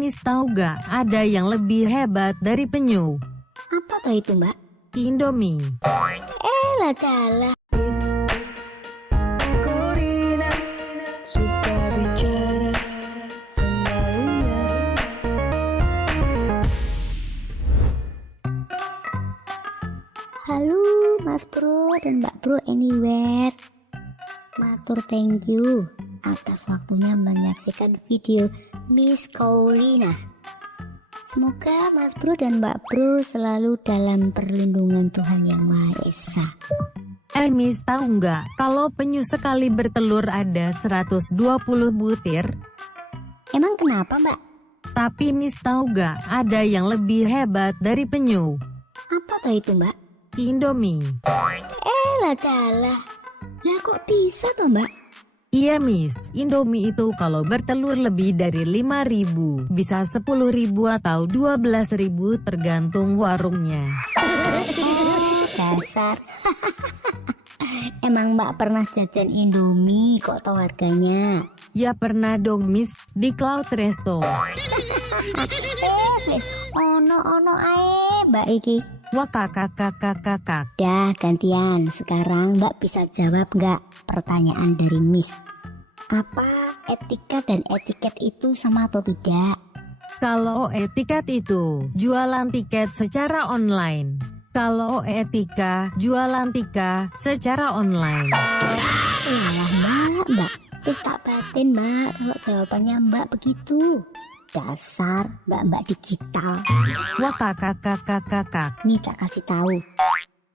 Miss tahu gak ada yang lebih hebat dari penyu? Apa tuh itu, Mbak? Indomie. Lah kalah. Suka bicara sembarangan. Halo Mas Bro dan Mbak Bro anywhere. Matur thank you atas waktunya menyaksikan video Miss Corina. Semoga Mas Bro dan Mbak Bro selalu dalam perlindungan Tuhan Yang Maha Esa. Miss tahu nggak kalau penyu sekali bertelur ada 120 butir? Emang kenapa, Mbak? Tapi Miss tahu nggak ada yang lebih hebat dari penyu? Apa tuh itu, Mbak? Indomie. Lah kalah. Lah kok bisa tuh, Mbak? Iya Miss, Indomie itu kalau bertelur lebih dari 5.000, bisa 10.000 atau 12.000 tergantung warungnya. Dasar. Emang Mbak pernah jajan Indomie kok tahu harganya? Ya pernah dong Miss, di Cloud Resto. Wes, ono ae Mbak iki. Wah kakak. Dah gantian, sekarang Mbak bisa jawab nggak pertanyaan dari Miss? Apa etika dan etiket itu sama atau tidak? Kalau etiket itu, jualan tiket secara online. Kalau etika, jualan tiket secara online. Yalah Mbak, terus tak batin Mbak kalau jawabannya Mbak begitu. Dasar mbak-mbak digital. Wah kakak. Nih tak kasih tahu.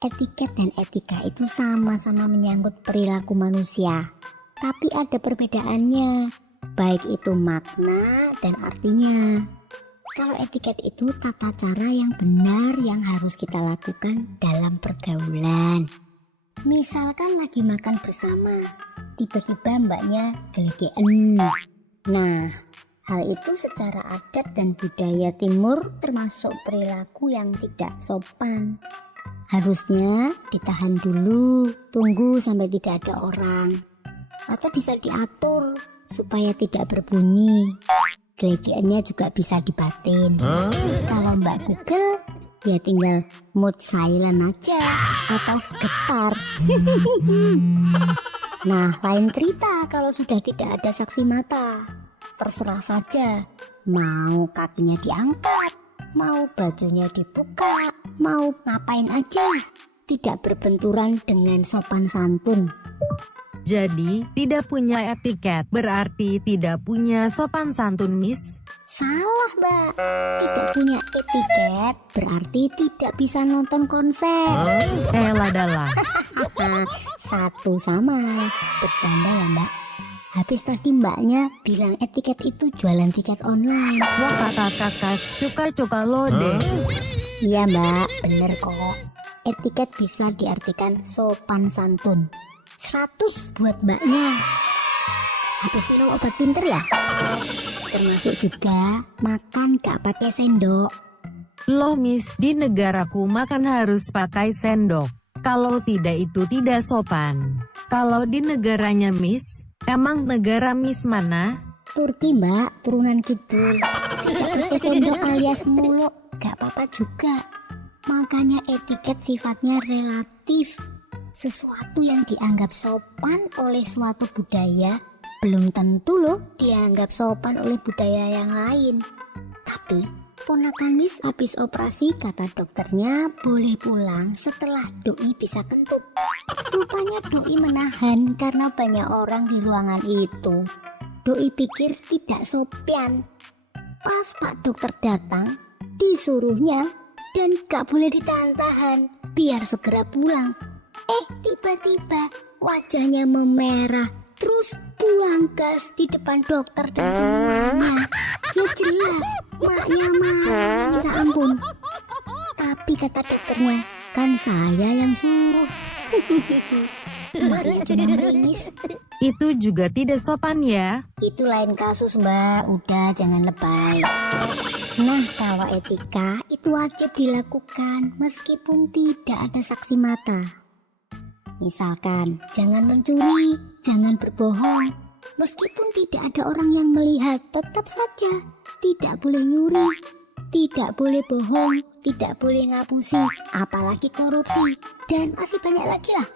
Etiket dan etika itu sama-sama menyangkut perilaku manusia. Tapi ada perbedaannya. Baik itu makna dan artinya. Kalau etiket itu tata cara yang benar yang harus kita lakukan dalam pergaulan. Misalkan lagi makan bersama, tiba-tiba mbaknya gelegean. Nah, hal itu secara adat dan budaya timur termasuk perilaku yang tidak sopan. Harusnya ditahan dulu, tunggu sampai tidak ada orang. Atau bisa diatur supaya tidak berbunyi. Gelegeannya juga bisa dibatin. Kalau Mbak Google, ya tinggal mode silent aja atau getar. Nah, lain cerita kalau sudah tidak ada saksi mata. Terserah saja, mau kakinya diangkat, mau bajunya dibuka, mau ngapain aja, tidak berbenturan dengan sopan santun. Jadi, tidak punya etiket berarti tidak punya sopan santun Miss? Salah Mbak, tidak punya etiket berarti tidak bisa nonton konser. Dalah. Satu sama, bercanda ya Mbak. Habis tadi mbaknya bilang etiket itu jualan tiket online. Wah kakak, cuka lo deh. Iya Mbak, bener kok. Etiket bisa diartikan sopan santun. 100 buat mbaknya. Habis minum obat pinter ya? Termasuk juga makan gak pakai sendok. Loh Miss, di negaraku makan harus pakai sendok. Kalau tidak itu tidak sopan. Kalau di negaranya Miss, emang negara Miss mana? Turki Mbak, turunan kidul. Tidak pakai sendok alias muluk gak apa-apa juga. Makanya etiket sifatnya relatif. Sesuatu yang dianggap sopan oleh suatu budaya belum tentu loh dianggap sopan oleh budaya yang lain. Tapi ponakan Miss habis operasi kata dokternya boleh pulang setelah doi bisa kentut. Rupanya doi menahan karena banyak orang di ruangan itu. Doi pikir tidak sopan. Pas Pak dokter datang, disuruhnya dan gak boleh ditahan-tahan biar segera pulang. Tiba-tiba wajahnya memerah, terus buang gas di depan dokter dan semuanya. Ya jelas, maknya marah minta ampun. Tapi kata dokternya, kan saya yang suruh. Maknya cuma meringis. Itu juga tidak sopan ya? Itu lain kasus Mbak, udah jangan lebay. Nah, kalau etika itu wajib dilakukan meskipun tidak ada saksi mata. Misalkan, jangan mencuri, jangan berbohong. Meskipun tidak ada orang yang melihat, tetap saja tidak boleh nyuri, tidak boleh bohong, tidak boleh ngapusi, apalagi korupsi, dan masih banyak lagi lah.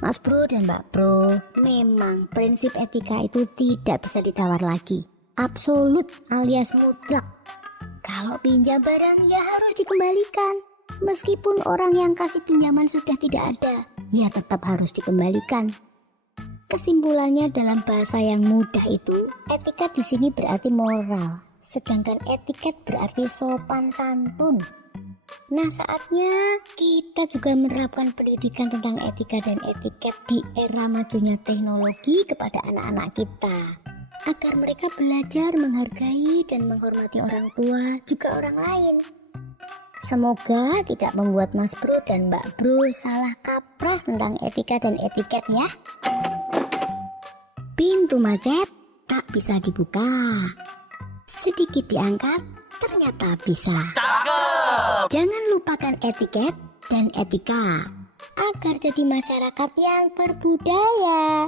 Mas Bro dan Mbak Bro, memang prinsip etika itu tidak bisa ditawar lagi. Absolut alias mutlak. Kalau pinjam barang ya harus dikembalikan. Meskipun orang yang kasih pinjaman sudah tidak ada, ya tetap harus dikembalikan. Kesimpulannya dalam bahasa yang mudah itu, etika di sini berarti moral, sedangkan etiket berarti sopan santun. Nah, saatnya kita juga menerapkan pendidikan tentang etika dan etiket di era majunya teknologi kepada anak-anak kita, agar mereka belajar menghargai dan menghormati orang tua juga orang lain. Semoga tidak membuat Mas Bro dan Mbak Bro salah kaprah tentang etika dan etiket ya. Pintu macet tak bisa dibuka, sedikit diangkat ternyata bisa. Jangan lupakan etiket dan etika agar jadi masyarakat yang berbudaya.